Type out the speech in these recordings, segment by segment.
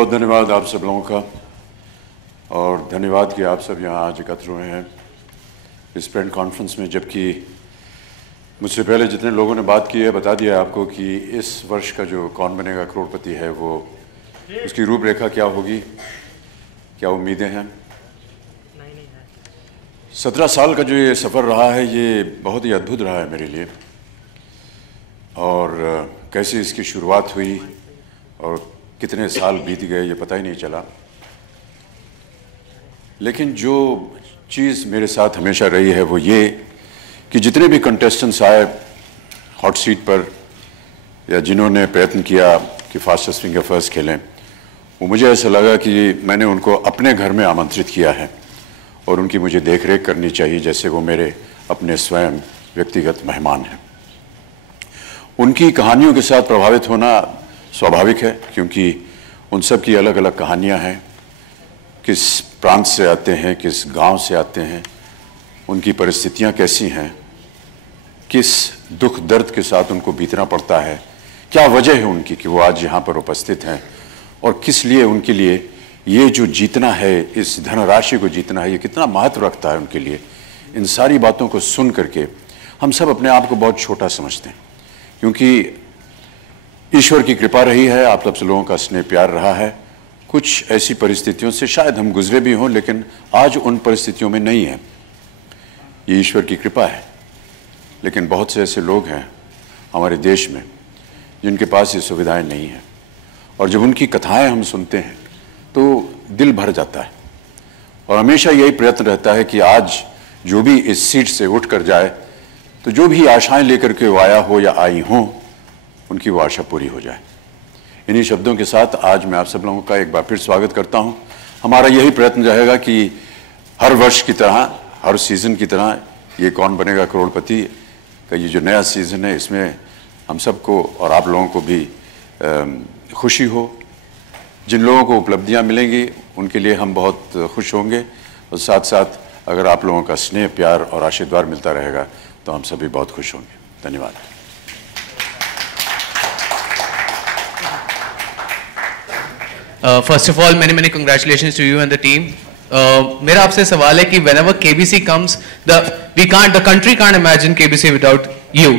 बहुत धन्यवाद आप सब लोगों का, और धन्यवाद कि आप सब यहाँ आज एकत्र हुए हैं इस प्रेस कॉन्फ्रेंस में। जबकि मुझसे पहले जितने लोगों ने बात की है, बता दिया आपको कि इस वर्ष का जो कौन बनेगा करोड़पति है, वो उसकी रूपरेखा क्या होगी, क्या उम्मीदें हैं। 17 साल का जो ये सफ़र रहा है, ये बहुत ही अद्भुत रहा है मेरे लिए। और कैसे इसकी शुरुआत हुई और कितने साल बीत गए ये पता ही नहीं चला। लेकिन जो चीज़ मेरे साथ हमेशा रही है वो ये कि जितने भी कंटेस्टेंट्स आए हॉट सीट पर, या जिन्होंने प्रयत्न किया कि फास्टेस्ट फिंगर फर्स्ट खेलें, वो मुझे ऐसा लगा कि मैंने उनको अपने घर में आमंत्रित किया है और उनकी मुझे देख रेख करनी चाहिए जैसे वो मेरे अपने स्वयं व्यक्तिगत मेहमान हैं। उनकी कहानियों के साथ प्रभावित होना स्वाभाविक है, क्योंकि उन सब की अलग अलग कहानियां हैं। किस प्रांत से आते हैं, किस गांव से आते हैं, उनकी परिस्थितियां कैसी हैं, किस दुख दर्द के साथ उनको बीतना पड़ता है, क्या वजह है उनकी कि वो आज यहाँ पर उपस्थित हैं, और किस लिए उनके लिए ये जो जीतना है, इस धनराशि को जीतना है, ये कितना महत्व रखता है उनके लिए। इन सारी बातों को सुन करके हम सब अपने आप को बहुत छोटा समझते हैं, क्योंकि ईश्वर की कृपा रही है, आप सब लोगों का स्नेह प्यार रहा है। कुछ ऐसी परिस्थितियों से शायद हम गुजरे भी हों, लेकिन आज उन परिस्थितियों में नहीं है, ये ईश्वर की कृपा है। लेकिन बहुत से ऐसे लोग हैं हमारे देश में जिनके पास ये सुविधाएं नहीं हैं, और जब उनकी कथाएं हम सुनते हैं तो दिल भर जाता है। और हमेशा यही प्रयत्न रहता है कि आज जो भी इस सीट से उठ कर जाए, तो जो भी आशाएं लेकर के वो आया हो या आई हों, उनकी वो आशा पूरी हो जाए। इन्हीं शब्दों के साथ आज मैं आप सब लोगों का एक बार फिर स्वागत करता हूं। हमारा यही प्रयत्न रहेगा कि हर वर्ष की तरह, हर सीज़न की तरह, ये कौन बनेगा करोड़पति का ये जो नया सीज़न है, इसमें हम सबको और आप लोगों को भी खुशी हो। जिन लोगों को उपलब्धियां मिलेंगी उनके लिए हम बहुत खुश होंगे, और साथ साथ अगर आप लोगों का स्नेह प्यार और आशीर्वाद मिलता रहेगा तो हम सभी बहुत खुश होंगे। धन्यवाद। First of all, many congratulations to you and the team. मेरा आपसे सवाल है कि whenever KBC comes, the country can't imagine KBC without you,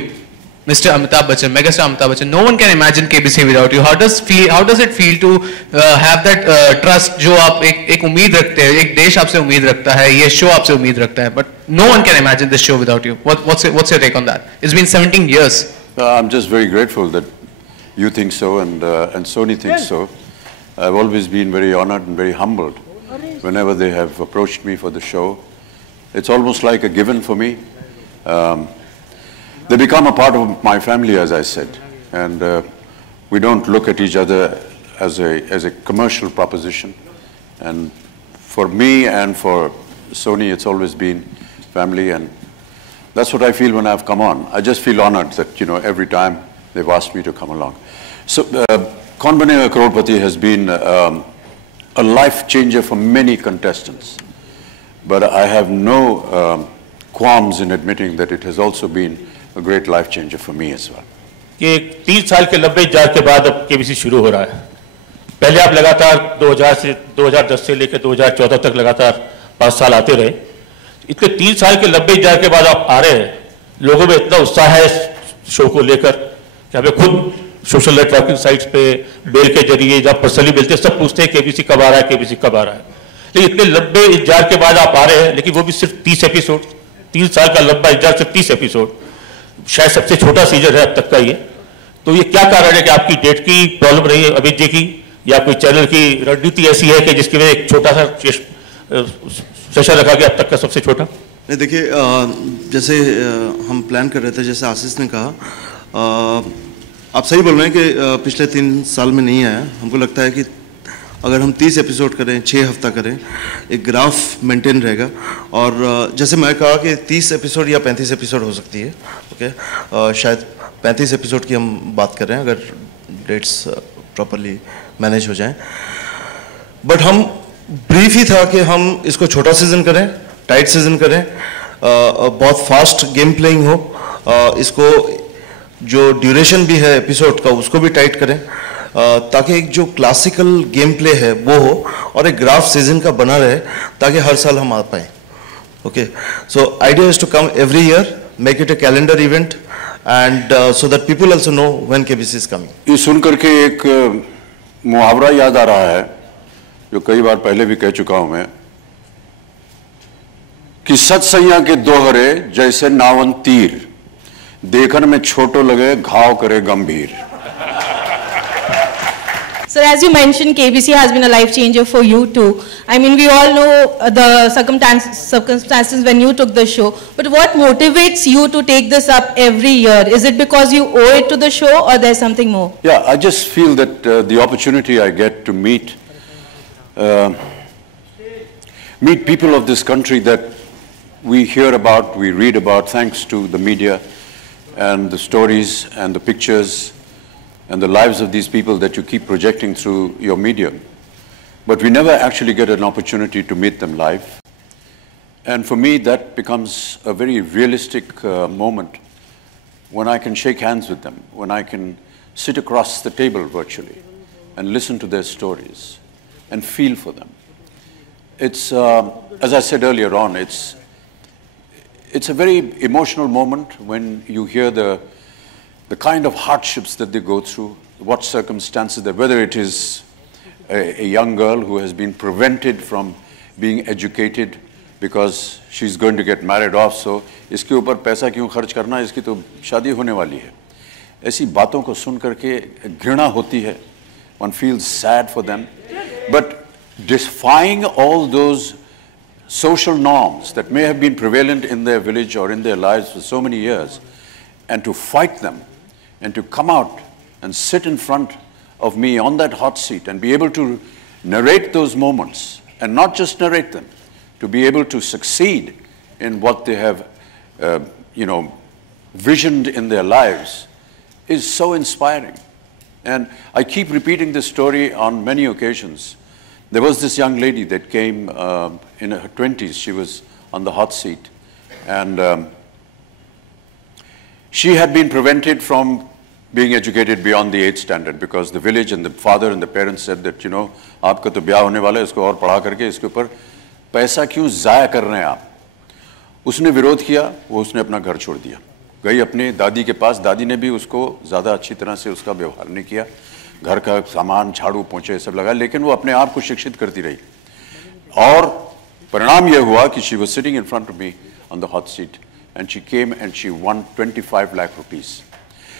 Mr. Amitabh Bachchan, megastar Amitabh Bachchan. No one can imagine KBC without you. How does it feel to have that trust जो आप एक उम्मीद रखते हैं, एक देश आपसे उम्मीद रखता है, ये शो आपसे उम्मीद रखता है, but no one can imagine this show without you. What's your take on that? It's been 17 years. I'm just very grateful that you think so and Sony thinks so. I've always been very honored and very humbled whenever they have approached me for the show. It's almost like a given for me. They become a part of my family, as I said, and we don't look at each other as a commercial proposition. And for me and for Sony, it's always been family, and that's what I feel when I've come on. I just feel honored that, you know, every time they've asked me to come along. So, Kaun Banega Crorepati has been a life changer for many contestants, but I have no qualms in admitting that it has also been a great life changer for me as well. कि 30 साल के लंबे इंतजार के बाद अब KBC शुरू हो रहा है। पहले आप लगातार 2010 से लेकर 2014 तक लगातार 5 साल आते रहे। इतने 3 साल के लंबे इंतजार के बाद आप आ रहे हैं, लोगों में इतना उत्साह है इस शो को लेकर कि हमें खुद सोशल नेटवर्किंग साइट्स पे मेल के जरिए जब पर्सनली मिलते सब पूछते हैं केबीसी कब आ रहा है, केबीसी कब आ रहा है। लेकिन इतने लंबे इंतजार के बाद आप आ रहे हैं, लेकिन वो भी सिर्फ 30 एपिसोड, 3 साल का लंबा इंतजार, सिर्फ 30 एपिसोड, शायद सबसे छोटा सीजन है अब तक का ये। तो ये क्या कारण है कि आपकी डेट की प्रॉब्लम रही है अमित जी की, या कोई चैनल की रणनीति ऐसी है कि जिसकी वजह एक छोटा सा सेशन रखा गया अब तक का सबसे छोटा? नहीं, देखिए, जैसे हम प्लान कर रहे थे, जैसे आशीष ने कहा, आप सही बोल रहे हैं कि पिछले 3 साल में नहीं आया। हमको लगता है कि अगर हम 30 एपिसोड करें, 6 हफ्ता करें, एक ग्राफ मेंटेन रहेगा। और जैसे मैं कहा कि 30 एपिसोड या 35 एपिसोड हो सकती है, ओके, शायद 35 एपिसोड की हम बात कर रहे हैं अगर डेट्स प्रॉपरली मैनेज हो जाएं। बट हम ब्रीफ ही था कि हम इसको छोटा सीजन करें, टाइट सीजन करें, बहुत फास्ट गेम प्लेइंग हो, इसको जो ड्यूरेशन भी है एपिसोड का उसको भी टाइट करें, ताकि एक जो क्लासिकल गेम प्ले है वो हो और एक ग्राफ सीजन का बना रहे ताकि हर साल हम आ पाएँ. Okay, so idea is to come every year, make it a calendar event, and so that people also know when KBC is coming. ये सुन करके एक मुहावरा याद आ रहा है जो कई बार पहले भी कह चुका हूं मैं कि सत्सैया के दोहरे जैसे नावन तीर देखन में छोटो लगे घाव करे गंभीर. Sir, as you mentioned, KBC has been a life changer for you too. I mean, we all know the circumstances when you took the show. But what motivates you to take this up every year? Is it because you owe it to the show, or there's something more? Yeah, I just feel that the opportunity I get to meet people of this country that we hear about, we read about, thanks to the media and the stories and the pictures and the lives of these people that you keep projecting through your medium. But we never actually get an opportunity to meet them live. And for me, that becomes a very realistic moment when I can shake hands with them, when I can sit across the table virtually and listen to their stories and feel for them. It's, as I said earlier on, it's a very emotional moment when you hear the kind of hardships that they go through, what circumstances, whether it is a young girl who has been prevented from being educated because she's going to get married off, so इसके ऊपर पैसा क्यों खर्च करना, इसकी तो शादी होने वाली है. ऐसी बातों को सुन करके घृणा होती है. One feels sad for them. But defying all those social norms that may have been prevalent in their village or in their lives for so many years, and to fight them, and to come out and sit in front of me on that hot seat and be able to narrate those moments, and not just narrate them, to be able to succeed in what they have, visioned in their lives, is so inspiring. And I keep repeating this story on many occasions. There was this young lady that came in her 20s. She was on the hot seat, and she had been prevented from being educated beyond the 8th standard because the village and the father and the parents said that, आपका तो ब्याह होने वाला है, इसको और पढ़ा करके इसके ऊपर पैसा क्यों ज़ाया कर रहे हैं आप. उसने विरोध किया, वो उसने अपना घर छोड़ दिया, गई अपने दादी के पास. दादी ने भी उसको ज़्यादा अच्छी तरह से उसका व्यवहार नहीं किया, घर का सामान झाड़ू पोंछे सब लगा, लेकिन वो अपने आप को शिक्षित करती रही. और परिणाम यह हुआ कि she was sitting in front of me on the hot seat, and she came and she won 25 lakh rupees.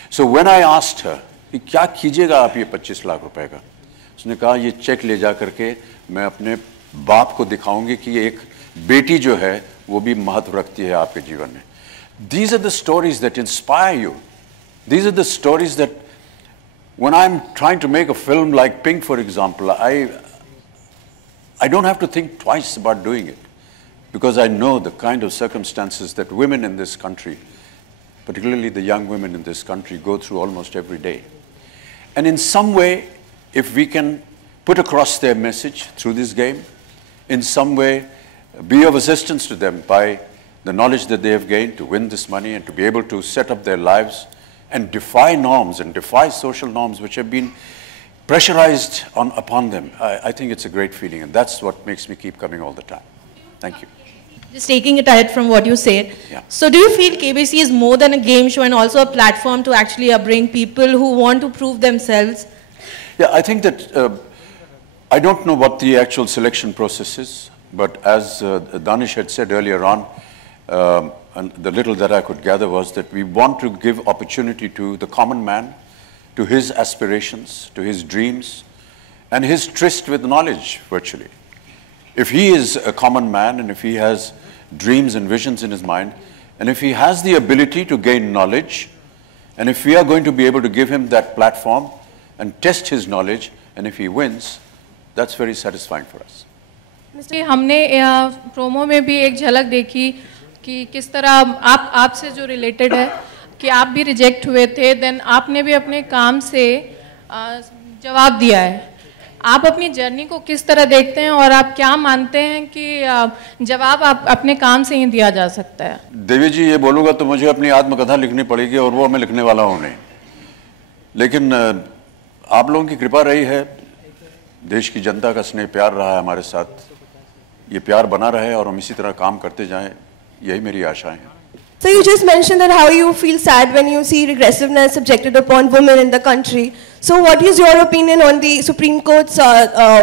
So when I asked her कि क्या कीजिएगा आप ये 25 लाख रुपए का, उसने कहा ये चेक ले जा करके मैं अपने बाप को दिखाऊंगी कि एक बेटी जो है वो भी महत्व रखती है आपके जीवन में. These are the stories that inspire you. These are the stories that when I'm trying to make a film like Pink, for example, I don't have to think twice about doing it because I know the kind of circumstances that women in this country, particularly the young women in this country, go through almost every day. And in some way, if we can put across their message through this game, in some way be of assistance to them by the knowledge that they have gained to win this money and to be able to set up their lives and defy norms and defy social norms which have been pressurized upon them, I think it's a great feeling, and that's what makes me keep coming all the time. Thank you. Just taking it ahead from what you said. Yeah. So do you feel KBC is more than a game show and also a platform to actually bring people who want to prove themselves? Yeah, I think that I don't know what the actual selection process is, but as Danish had said earlier on, and the little that I could gather was that we want to give opportunity to the common man, to his aspirations, to his dreams, and his tryst with knowledge, virtually. If he is a common man and if he has dreams and visions in his mind, and if he has the ability to gain knowledge, and if we are going to be able to give him that platform and test his knowledge, and if he wins, that's very satisfying for us. हमने promo में भी एक झलक देखी कि किस तरह आपसे जो रिलेटेड है कि आप भी रिजेक्ट हुए थे, देन आपने भी अपने काम से जवाब दिया है. आप अपनी जर्नी को किस तरह देखते हैं और आप क्या मानते हैं कि जवाब आप अपने काम से ही दिया जा सकता है? देवी जी, ये बोलूँगा तो मुझे अपनी आत्मकथा लिखनी पड़ेगी और वो मैं लिखने वाला हूँ नहीं. लेकिन आप लोगों की कृपा रही है, देश की जनता का स्नेह प्यार रहा है हमारे साथ, ये प्यार बना रहे और हम इसी तरह काम करते जाएं, यही मेरी आशाएं हैं। So you just mentioned that how you feel sad when you see regressiveness subjected upon women in the country. So what is your opinion on the Supreme Court's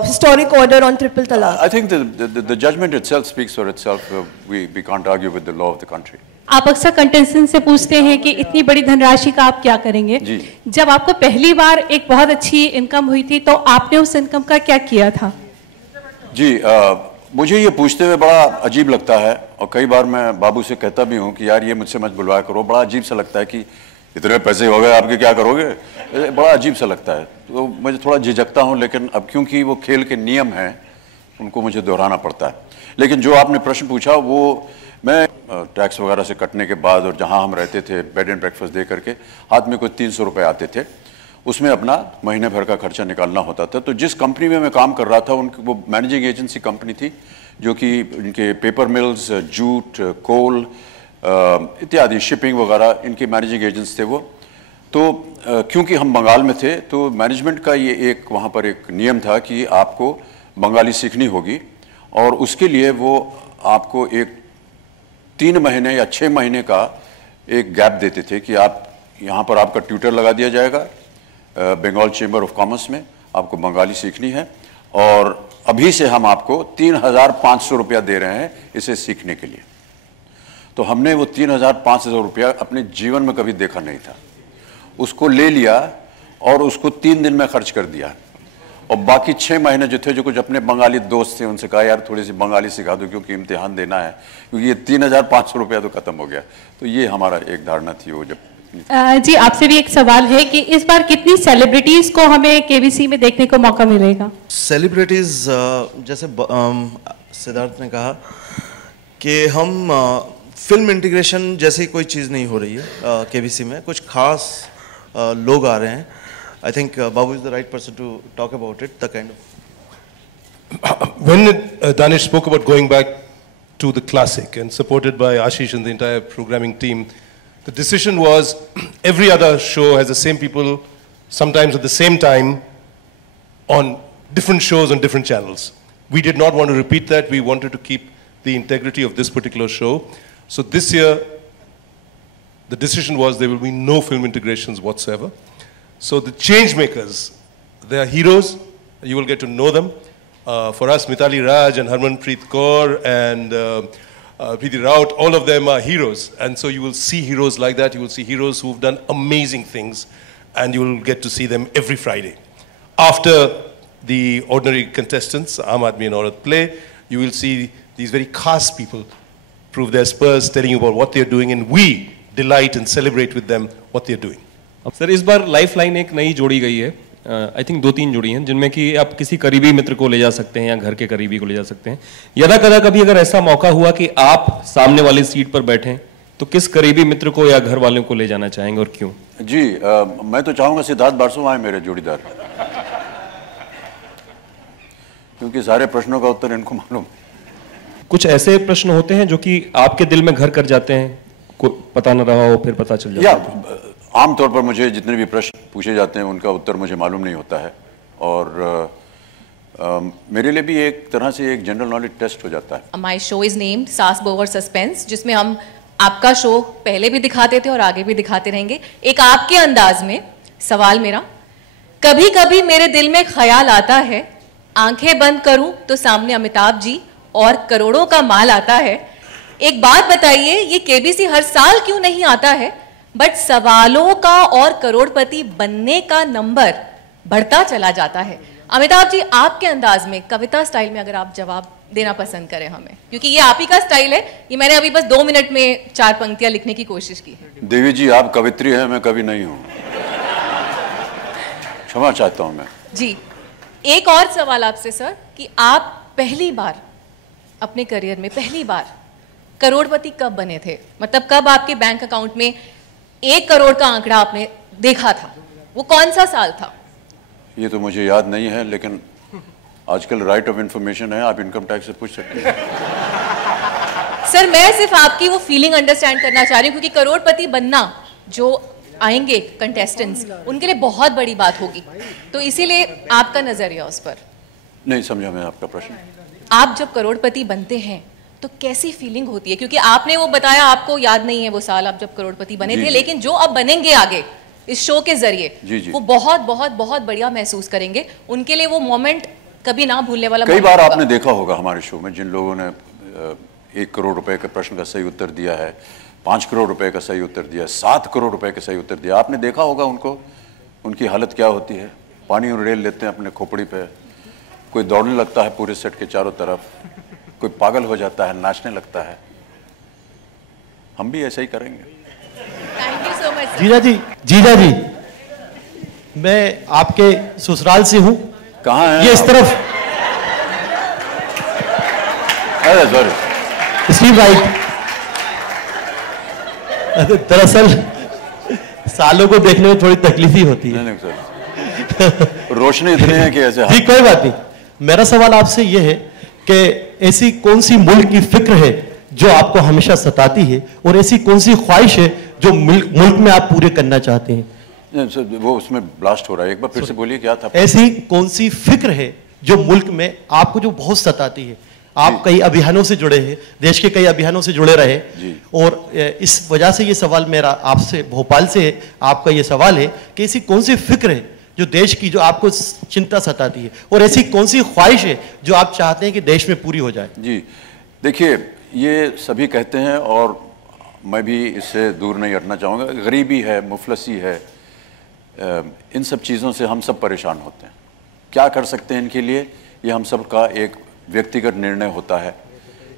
historic order on triple talaq? I think the judgment itself speaks for itself. We can't argue with the law of the country. आप अक्सर contestant से पूछते हैं कि इतनी बड़ी धनराशि का आप क्या करेंगे? जी। जब आपको पहली बार एक बहुत अच्छी इनकम हुई थी तो आपने उस इनकम का क्या किया था? जी, मुझे ये पूछते हुए बड़ा अजीब लगता है और कई बार मैं बाबू से कहता भी हूँ कि यार ये मुझसे मत बुलवाया करो, बड़ा अजीब सा लगता है कि इतने पैसे हो गए आपके क्या करोगे, बड़ा अजीब सा लगता है, तो मुझे थोड़ा झिझकता हूँ, लेकिन अब क्योंकि वो खेल के नियम हैं उनको मुझे दोहराना पड़ता है। लेकिन जो आपने प्रश्न पूछा वो मैं टैक्स वगैरह से कटने के बाद और जहाँ हम रहते थे बेड एंड ब्रेकफास्ट दे करके हाथ में कुछ 300 रुपये आते थे, उसमें अपना महीने भर का खर्चा निकालना होता था। तो जिस कंपनी में मैं काम कर रहा था उनकी वो मैनेजिंग एजेंसी कंपनी थी जो कि इनके पेपर मिल्स, जूट, कोल इत्यादि शिपिंग वगैरह इनके मैनेजिंग एजेंट्स थे वो। तो क्योंकि हम बंगाल में थे तो मैनेजमेंट का ये एक वहाँ पर एक नियम था कि आपको बंगाली सीखनी होगी और उसके लिए वो आपको एक 3 महीने या 6 महीने का एक गैप देते थे कि आप यहाँ पर आपका ट्यूटर लगा दिया जाएगा बंगाल चेंबर ऑफ कॉमर्स में, आपको बंगाली सीखनी है और अभी से हम आपको 3,500 रुपया दे रहे हैं इसे सीखने के लिए। तो हमने वो 3,500 रुपया अपने जीवन में कभी देखा नहीं था, उसको ले लिया और उसको 3 दिन में खर्च कर दिया और बाकी 6 महीने जो थे, जो कुछ अपने बंगाली दोस्त थे उनसे कहा यार थोड़ी सी बंगाली सिखा दो क्योंकि इम्तिहान देना है, क्योंकि ये 3,500 रुपया तो खत्म हो गया। तो ये हमारा एक धारणा थी वो। जब जी आपसे भी एक सवाल है कि इस बार कितनी सेलिब्रिटीज को हमें केबीसी में देखने को मौका मिलेगा? सेलिब्रिटीज जैसे सिद्धार्थ ने कहा कि हम फिल्म इंटीग्रेशन जैसी कोई चीज़ नहीं हो रही है केबीसी में, कुछ खास लोग आ रहे हैं। I think Babu is the right person to talk about it, the kind of... When Danish spoke about going back to the classic and supported by Ashish and the entire programming team, the decision was every other show has the same people, sometimes at the same time, on different shows on different channels. We did not want to repeat that. We wanted to keep the integrity of this particular show. So this year, the decision was there will be no film integrations whatsoever. So the change makers, they are heroes. You will get to know them. For us, Mithali Raj and Harmanpreet Kaur and Preeti Raut, all of them are heroes. And so you will see heroes like that. You will see heroes who've done amazing things, and you will get to see them every Friday. After the ordinary contestants, Aam Aadmi and Aurat play, you will see these very khas people prove their spurs, telling you about what they're doing, and we delight and celebrate with them what they're doing. Sir इस बार life line एक नई जोड़ी गई है, I think 2-3 जोड़ी हैं, जिनमें कि आप किसी करीबी मित्र को ले जा सकते हैं या घर के करीबी को ले जा सकते हैं। यदा कदा कभी अगर ऐसा मौका हुआ कि आप सामने वाली सीट पर बैठें तो किस करीबी मित्र को या घर वालों को ले जाना चाहेंगे और क्यों? जी मैं तो चाहूंगा सिद्धार्थ बारसो आए मेरे जोड़ीदार, क्योंकि सारे प्रश्नों का उत्तर इनको मालूम। कुछ ऐसे प्रश्न होते हैं जो कि आपके दिल में घर कर जाते हैं, पता न रहा हो फिर पता चल जाता है? आमतौर पर मुझे जितने भी प्रश्न पूछे जाते हैं उनका उत्तर मुझे मालूम नहीं होता है और मेरे लिए भी एक तरह से एक जनरल नॉलेज टेस्ट हो जाता है। माई शो इज नेम्ड सास बहू और सस्पेंस, जिसमें हम आपका शो पहले भी दिखाते थे और आगे भी दिखाते रहेंगे। एक आपके अंदाज में सवाल मेरा, कभी कभी मेरे दिल में ख्याल आता है, आंखें बंद करूं तो सामने अमिताभ जी और करोड़ों का माल आता है। एक बात बताइए, ये केबीसी हर साल क्यों नहीं आता है, बट सवालों का और करोड़पति बनने का नंबर बढ़ता चला जाता है? अमिताभ जी आपके अंदाज में कविता स्टाइल में अगर आप जवाब देना पसंद करें हमें, क्योंकि ये आप ही का स्टाइल है, ये मैंने अभी बस 2 मिनट में 4 पंक्तियां लिखने की कोशिश की है। देवी जी आप कवित्री हैं, मैं कवि नहीं हूं, क्षमा चाहता हूं मैं। जी एक और सवाल आपसे सर, कि आप पहली बार अपने करियर में पहली बार करोड़पति कब बने थे? मतलब कब आपके बैंक अकाउंट में 1 करोड़ का आंकड़ा आपने देखा था, वो कौन सा साल था? ये तो मुझे याद नहीं है, लेकिन आजकल राइट ऑफ इंफॉर्मेशन है, आप इनकम टैक्स से पूछ सकते हैं। सर मैं सिर्फ आपकी वो फीलिंग अंडरस्टैंड करना चाह रही हूँ, क्योंकि करोड़पति बनना जो आएंगे कंटेस्टेंट्स, उनके लिए बहुत बड़ी बात होगी। तो इसीलिए आपका नजरिया उस पर। नहीं समझा मैं आपका प्रश्न। आप जब करोड़पति बनते हैं तो कैसी फीलिंग होती है? क्योंकि आपने वो बताया, आपको याद नहीं है वो साल आप जब करोड़पति बने थे, लेकिन जो अब बनेंगे आगे इस शो के जरिए, वो बहुत बहुत बहुत बढ़िया महसूस करेंगे। उनके लिए वो मोमेंट कभी ना भूलने वाला। कई बार आपने देखा होगा हमारे शो में जिन लोगों ने 1 करोड़ रुपए के प्रश्न का सही उत्तर दिया है, 5 करोड़ रुपए का सही उत्तर दिया, 7 करोड़ रुपए का सही उत्तर दिया, आपने देखा होगा उनको, उनकी हालत क्या होती है। पानी उड़ेल लेते हैं अपने खोपड़ी पे, कोई दौड़ने लगता है पूरे सेट के चारों तरफ, कोई पागल हो जाता है, नाचने लगता है। हम भी ऐसा ही करेंगे। Thank you so much. जीजा जी, मैं आपके ससुराल से हूँ। कहाँ है ये इस तरफ? अरे सॉरी, स्टीव राइट। दरअसल सालों को देखने में थोड़ी तकलीफ ही होती है। नहीं सर, रोशनी इतनी है कि ऐसे। जी कोई बात नहीं। मेरा सवाल आपसे यह है कि ऐसी कौन सी मुल्क की फिक्र है जो आपको हमेशा सताती है, और ऐसी कौन सी ख्वाहिश है जो मुल्क में आप पूरे करना चाहते हैं? वो उसमें ब्लास्ट हो रहा है, एक बार फिर से बोलिए क्या था? ऐसी कौन सी फिक्र है जो मुल्क में आपको जो बहुत सताती है? आप कई अभियानों से जुड़े हैं, देश के कई अभियानों से जुड़े रहे, और इस वजह से ये सवाल मेरा आपसे, भोपाल से आपका ये सवाल है कि ऐसी कौन सी फिक्र है जो देश की, जो आपको चिंता सताती है, और ऐसी कौन सी ख्वाहिश है जो आप चाहते हैं कि देश में पूरी हो जाए? जी देखिए, ये सभी कहते हैं और मैं भी इससे दूर नहीं हटना चाहूँगा। गरीबी है, मुफलसी है, इन सब चीज़ों से हम सब परेशान होते हैं। क्या कर सकते हैं इनके लिए, ये हम सब का एक व्यक्तिगत निर्णय होता है।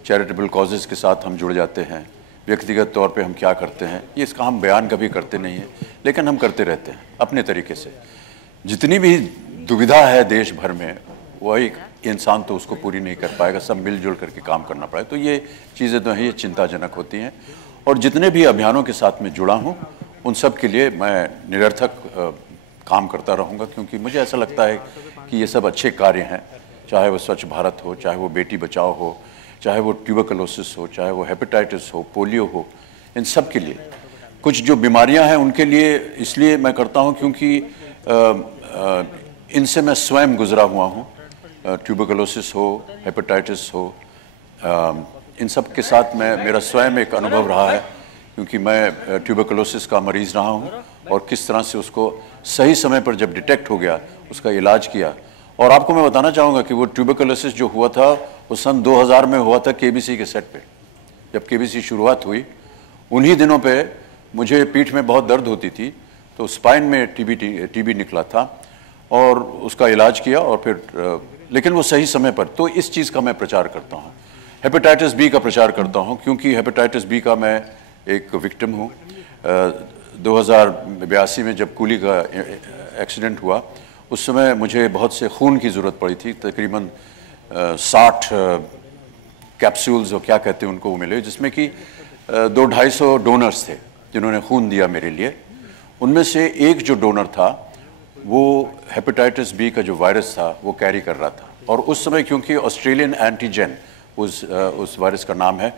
चैरिटेबल कॉजेज़ के साथ हम जुड़ जाते हैं, व्यक्तिगत तौर पे हम क्या करते हैं ये इसका हम बयान कभी करते नहीं हैं, लेकिन हम करते रहते हैं अपने तरीके से। जितनी भी दुविधा है देश भर में, वह एक इंसान तो उसको पूरी नहीं कर पाएगा, सब मिलजुल करके काम करना पड़ेगा। तो ये चीज़ें तो हैं, ये चिंताजनक होती हैं। और जितने भी अभियानों के साथ में जुड़ा हूँ उन सब के लिए मैं निरर्थक काम करता रहूँगा, क्योंकि मुझे ऐसा लगता है कि ये सब अच्छे कार्य हैं। चाहे वो स्वच्छ भारत हो, चाहे वो बेटी बचाओ हो, चाहे वो ट्यूबरकुलोसिस हो, चाहे वो हेपेटाइटिस हो, पोलियो हो, इन सब के लिए कुछ जो बीमारियां हैं उनके लिए इसलिए मैं करता हूं क्योंकि इनसे मैं स्वयं गुजरा हुआ हूं। ट्यूबरकुलोसिस हो, हेपेटाइटिस हो, इन सब के साथ मेरा स्वयं एक अनुभव रहा है, क्योंकि मैं ट्यूबरकुलोसिस का मरीज़ रहा हूं और किस तरह से उसको सही समय पर जब डिटेक्ट हो गया उसका इलाज किया। और आपको मैं बताना चाहूँगा कि वो ट्यूबरकुलोसिस जो हुआ था वो सन 2000 में हुआ था केबीसी के सेट पे। जब केबीसी शुरुआत हुई उन्हीं दिनों पे मुझे पीठ में बहुत दर्द होती थी, तो स्पाइन में टीबी निकला था और उसका इलाज किया और फिर लेकिन वो सही समय पर। तो इस चीज़ का मैं प्रचार करता हूँ। हेपेटाइटिस बी का प्रचार करता हूँ क्योंकि हेपेटाइटिस बी का मैं एक विक्टिम हूँ। 2082 में जब कूली का एक्सीडेंट हुआ उस समय मुझे बहुत से खून की ज़रूरत पड़ी थी। तकरीबन 60 कैप्सूल्स और क्या कहते हैं उनको वो मिले, जिसमें कि 200-250 डोनर्स थे जिन्होंने खून दिया मेरे लिए। उनमें से एक जो डोनर था वो हेपेटाइटिस बी का जो वायरस था वो कैरी कर रहा था। और उस समय क्योंकि ऑस्ट्रेलियन एंटीजन उस वायरस का नाम है,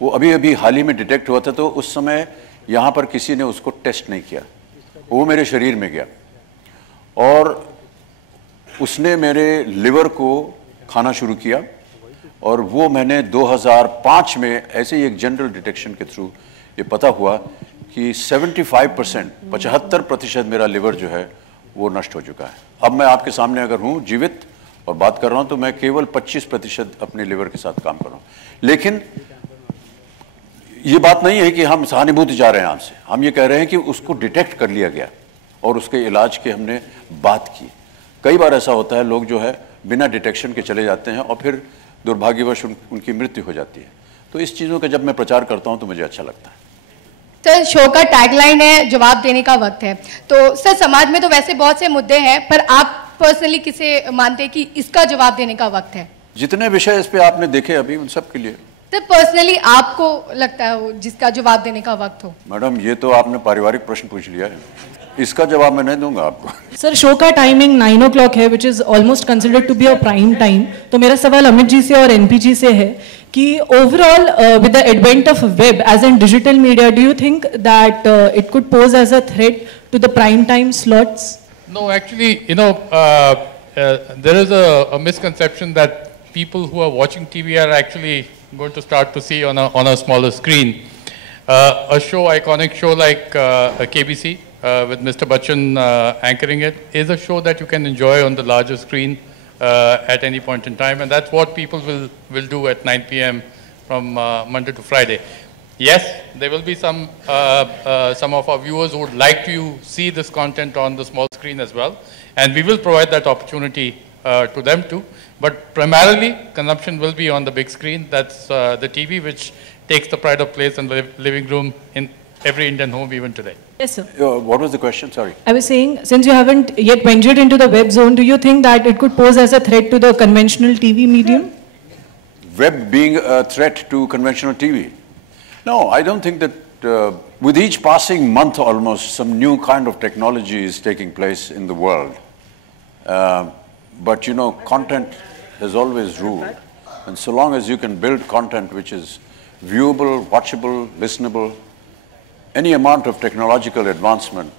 वो अभी अभी हाल ही में डिटेक्ट हुआ था, तो उस समय यहाँ पर किसी ने उसको टेस्ट नहीं किया, वो मेरे शरीर में गया और उसने मेरे लिवर को खाना शुरू किया। और वो मैंने 2005 में ऐसे ही एक जनरल डिटेक्शन के थ्रू ये पता हुआ कि 75% मेरा लिवर जो है वो नष्ट हो चुका है। अब मैं आपके सामने अगर हूँ जीवित और बात कर रहा हूँ तो मैं केवल 25% अपने लिवर के साथ काम कर रहा हूँ। लेकिन ये बात नहीं है कि हम सहानुभूति चाह रहे हैं आपसे, हम ये कह रहे हैं कि उसको डिटेक्ट कर लिया गया और उसके इलाज की हमने बात की। कई बार ऐसा होता है लोग जो है बिना डिटेक्शन के चले जाते हैं और फिर दुर्भाग्यवश उनकी मृत्यु हो जाती है। तो इस चीज़ों का जब मैं प्रचार करता हूं तो मुझे अच्छा लगता है। सर, शो का टैगलाइन है जवाब देने का वक्त है। तो सर, समाज में तो वैसे बहुत से मुद्दे हैं, पर आप पर्सनली किसे मानते हैं कि इसका जवाब देने का वक्त है? जितने विषय इस पे आपने देखे अभी उन सब के लिए तो पर्सनली आपको लगता है वो जिसका जवाब देने का वक्त हो? मैडम ये तो आपने पारिवारिक प्रश्न पूछ लिया है, इसका जवाब मैं नहीं दूंगा आपको। सर शो का टाइमिंग 9 o'clock है, which is almost considered to be a prime time. तो मेरा सवाल अमित जी से और एनपी जी से है कि overall with the advent of web as an digital media, do you think that it could pose as a threat to the prime time slots? No, actually, there is a misconception that people who are watching TV are actually going to start to see on a smaller screen. A show, iconic show like KBC with Mr. Bachchan anchoring it, is a show that you can enjoy on the larger screen at any point in time, and that's what people will do at 9 p.m. from Monday to Friday. Yes, there will be some of our viewers who would like to see this content on the small screen as well, and we will provide that opportunity to them too. But primarily, consumption will be on the big screen. That's the TV, which takes the pride of place in the living room in every Indian home even today. Yes, sir. What was the question? Sorry. I was saying, since you haven't yet ventured into the web zone, do you think that it could pose as a threat to the conventional TV medium? Web being a threat to conventional TV? No, I don't think that with each passing month almost some new kind of technology is taking place in the world. But content has always ruled. And so long as you can build content which is viewable, watchable, listenable, any amount of technological advancement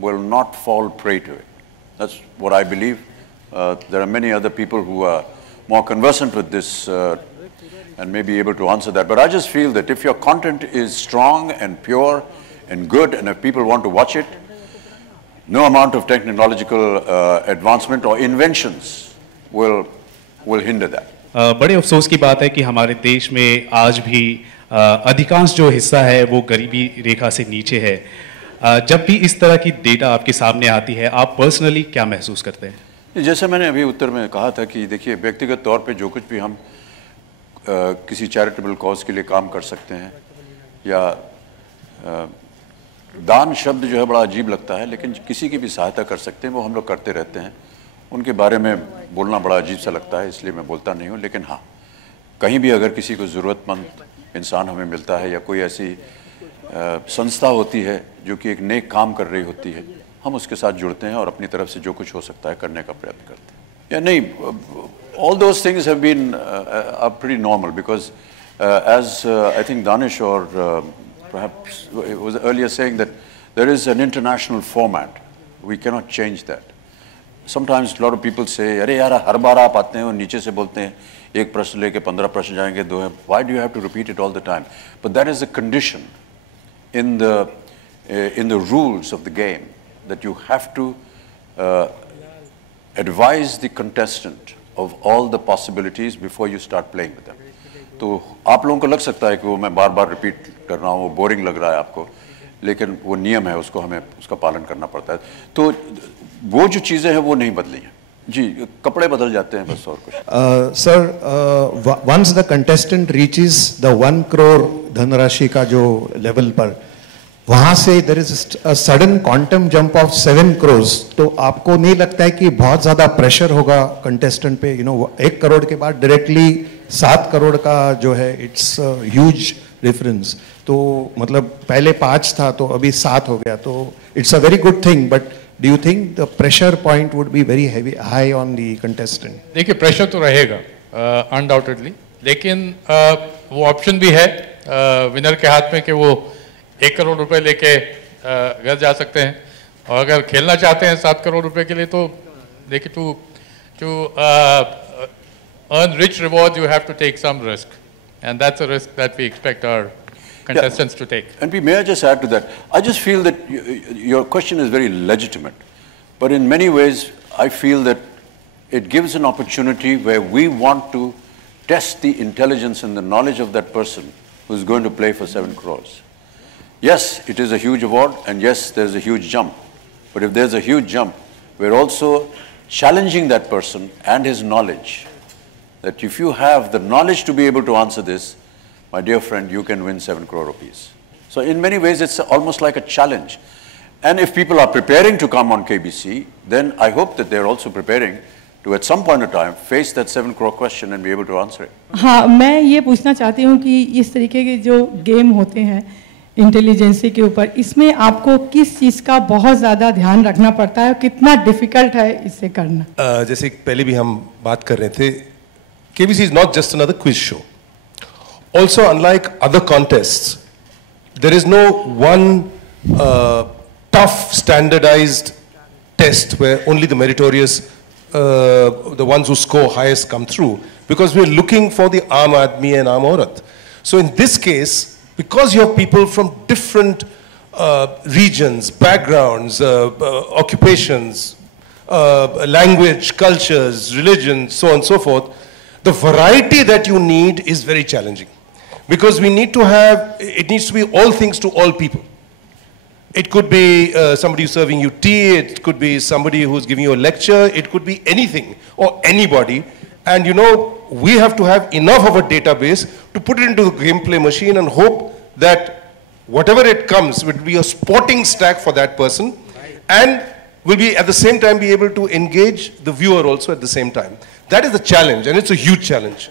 will not fall prey to it. That's what I believe. There are many other people who are more conversant with this and may be able to answer that. But I just feel that if your content is strong and pure and good, and if people want to watch it, no amount of technological advancement or inventions will hinder that. बड़े अफसोस की बात है कि हमारे देश में आज भी अधिकांश जो हिस्सा है वो गरीबी रेखा से नीचे है। जब भी इस तरह की डेटा आपके सामने आती है, आप पर्सनली क्या महसूस करते हैं? जैसे मैंने अभी उत्तर में कहा था कि देखिए, व्यक्तिगत तौर पे जो कुछ भी हम किसी चैरिटेबल कॉज के लिए काम कर सकते हैं, या दान शब्द जो है बड़ा अजीब लगता है, लेकिन किसी की भी सहायता कर सकते हैं वो हम लोग करते रहते हैं। उनके बारे में बोलना बड़ा अजीब सा लगता है, इसलिए मैं बोलता नहीं हूँ। लेकिन हाँ, कहीं भी अगर किसी को ज़रूरतमंद इंसान हमें मिलता है या कोई ऐसी संस्था होती है जो कि एक नेक काम कर रही होती है, हम उसके साथ जुड़ते हैं और अपनी तरफ से जो कुछ हो सकता है करने का प्रयत्न करते हैं। या नहीं, all those things have been are pretty normal because as I think Danish or perhaps was earlier saying that there is an international format. We cannot change that. Sometimes a lot of people say, अरे यार हर बार आप आते हैं और नीचे से बोलते हैं एक प्रश्न लेके 15 प्रश्न जाएंगे, दो है. Why do you have to repeat it all the time? But that is a condition in the rules of the game, that you have to advise the contestant of all the possibilities before you start playing with them. तो आप लोगों को लग सकता है कि वो मैं बार बार रिपीट कर रहा हूँ, वो बोरिंग लग रहा है आपको, लेकिन वो नियम है, उसको हमें उसका पालन करना पड़ता है. तो वो जो चीज़ें हैं वो नहीं बदली हैं जी, कपड़े बदल जाते हैं बस, और कुछ. Sir, once the contestant reaches the 1 crore धनराशि का जो लेवल पर, वहां से there is a sudden quantum jump of 7 crores. तो आपको नहीं लगता है कि बहुत ज्यादा प्रेशर होगा कंटेस्टेंट पे? 1 crore के बाद डायरेक्टली 7 crore का जो है, इट्स ह्यूज डिफरेंस. तो मतलब पहले 5 था तो अभी 7 हो गया, तो it's a very good thing. But do you think the pressure point would be very high on the contestant? देखिए, प्रेशर तो रहेगा अनडाउटेडली, लेकिन वो ऑप्शन भी है विनर के हाथ में कि वो 1 crore रुपए लेके घर जा सकते हैं, और अगर खेलना चाहते हैं 7 crore रुपए के लिए, तो देखिए, to earn rich reward you have to take some risk, and that's a risk that we expect our contestants to take. And may I just add to that? I just feel that your question is very legitimate, but in many ways I feel that it gives an opportunity where we want to test the intelligence and the knowledge of that person who's going to play for 7 crores. Yes, it is a huge award, and yes, there's a huge jump. But if there's a huge jump, we're also challenging that person and his knowledge. That if you have the knowledge to be able to answer this, my dear friend, you can win 7 crore rupees. So in many ways, it's almost like a challenge. And if people are preparing to come on KBC, then I hope that they're also preparing to at some point of time face that 7 crore question and be able to answer it. हाँ, मैं ये पूछना चाहती हूँ कि इस तरीके के जो गेम होते हैं इंटेलिजेंसी के ऊपर, इसमें आपको किस चीज़ का बहुत ज़्यादा ध्यान रखना पड़ता है, कितना डिफिकल्ट है इसे करना? जैसे पहले भी हम बात कर रहे थे, KBC is not just another quiz show. Also, unlike other contests, there is no one tough standardized test where only the meritorious, the ones who score highest come through, because we're looking for the Aam Aadmi and Aam Aurat. So in this case, because you have people from different regions, backgrounds, occupations, language, cultures, religions, so on and so forth, the variety that you need is very challenging. Because we need to have, it needs to be all things to all people. It could be somebody who's serving you tea, it could be somebody who's giving you a lecture, it could be anything or anybody. And you know, we have to have enough of a database to put it into the gameplay machine and hope that whatever it comes will be a sporting stack for that person, and will be at the same time be able to engage the viewer also at the same time. That is the challenge, and it's a huge challenge.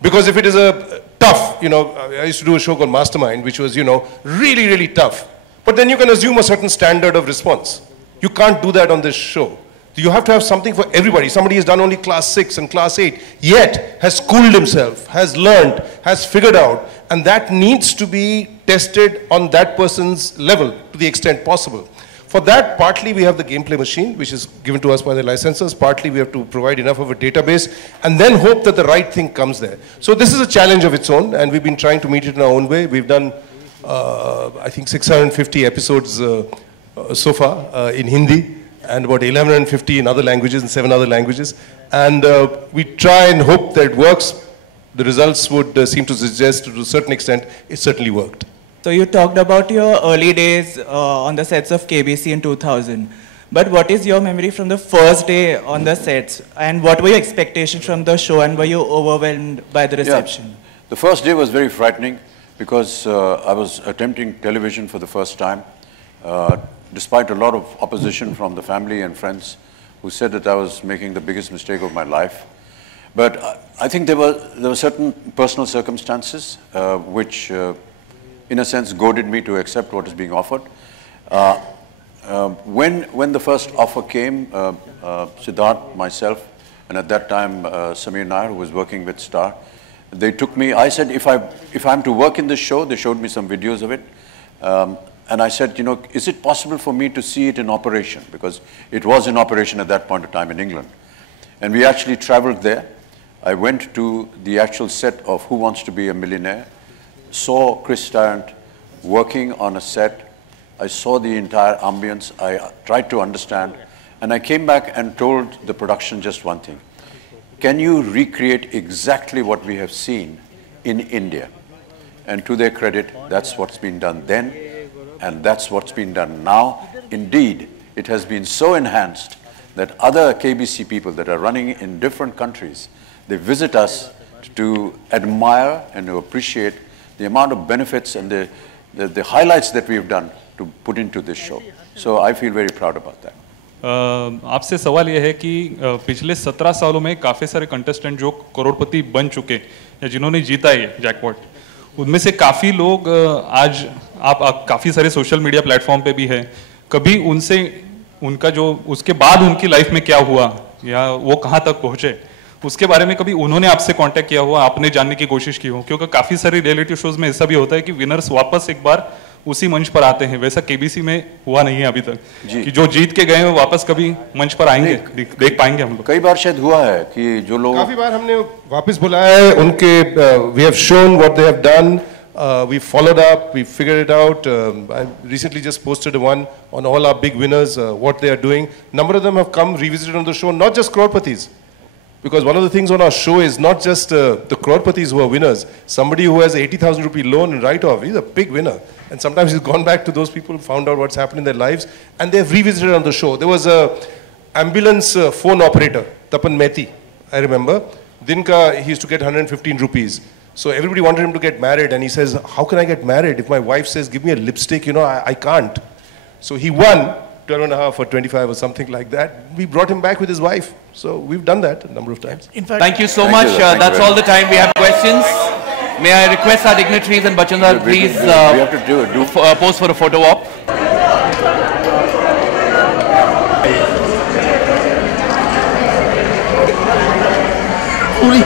Because if it is a tough, you know, I used to do a show called Mastermind, which was, you know, really, really tough. But then you can assume a certain standard of response. You can't do that on this show. You have to have something for everybody. Somebody has done only class 6 and class 8, yet has schooled himself, has learned, has figured out, and that needs to be tested on that person's level to the extent possible. For that, partly we have the gameplay machine, which is given to us by the licensors, partly we have to provide enough of a database, and then hope that the right thing comes there. So this is a challenge of its own, and we've been trying to meet it in our own way. We've done, I think, 650 episodes so far in Hindi, and about 1150 in other languages, in 7 other languages. And we try and hope that it works. The results would seem to suggest, to a certain extent, it certainly worked. So you talked about your early days on the sets of KBC in 2000. But what is your memory from the first day on the sets? And what were your expectations from the show, and were you overwhelmed by the reception? Yeah. The first day was very frightening because I was attempting television for the first time. Despite a lot of opposition from the family and friends who said that I was making the biggest mistake of my life. But I think there were certain personal circumstances which, in a sense, goaded me to accept what is being offered. When the first offer came, Siddharth, myself, and at that time Samir Nair, who was working with Star, they took me. I said, if I'm to work in this show, they showed me some videos of it. And I said, you know, is it possible for me to see it in operation? Because it was in operation at that point of time in England. And we actually traveled there. I went to the actual set of Who Wants to Be a Millionaire, saw Chris Tarrant working on a set. I saw the entire ambience. I tried to understand. And I came back and told the production just one thing. Can you recreate exactly what we have seen in India? And to their credit, that's what's been done then. And that's what's been done now. Indeed, it has been so enhanced that other KBC people that are running in different countries, they visit us to admire and to appreciate the amount of benefits and the highlights that we've done to put into this show. So I feel very proud about that. आपसे सवाल यह है कि पिछले 17 सालों में काफ़ी सारे कंटेस्टेंट जो करोड़पति बन चुके या जिन्होंने जीता है जैकपॉट, उनमें से काफ़ी लोग आज आप काफ़ी सारे सोशल मीडिया प्लेटफॉर्म पे भी हैं. कभी उनसे उनका जो उसके बाद उनकी लाइफ में क्या हुआ या वो कहाँ तक पहुँचे, उसके बारे में कभी उन्होंने आपसे कांटेक्ट किया हुआ, आपने जानने की कोशिश की हो? क्योंकि काफ़ी सारे रियलिटी शोज में ऐसा भी होता है कि विनर्स वापस एक बार उसी मंच पर आते हैं. वैसा केबीसी में हुआ नहीं है अभी तक कि जो जीत के गए वो वापस कभी मंच पर आएंगे, देख पाएंगे हम लोग? कई बार शायद हुआ है कि जो लोग काफी बार हमने वापस बुलाया है उनके. We have shown what they have done. We followed up, we figured it out. I recently just posted one on all our big winners, what they are doing. Number of them have come, revisited on the show, not just crorpatis. Because one of the things on our show is not just the crorpatis who are winners. Somebody who has 80,000 rupee loan and write-off, he's a big winner. And sometimes he's gone back to those people, found out what's happened in their lives, and they've revisited on the show. There was a ambulance phone operator, Tapan Mehti, I remember. Dinka, he used to get 115 rupees. So everybody wanted him to get married, and he says, how can I get married if my wife says, give me a lipstick, you know, I can't. So he won, 12 and a half or 25 or something like that. We brought him back with his wife. So we've done that a number of times. In fact, thank you so much. That's all the time we have questions. May I request our dignitaries and Bachchan Lal, please we have to do pose for a photo op. पूरी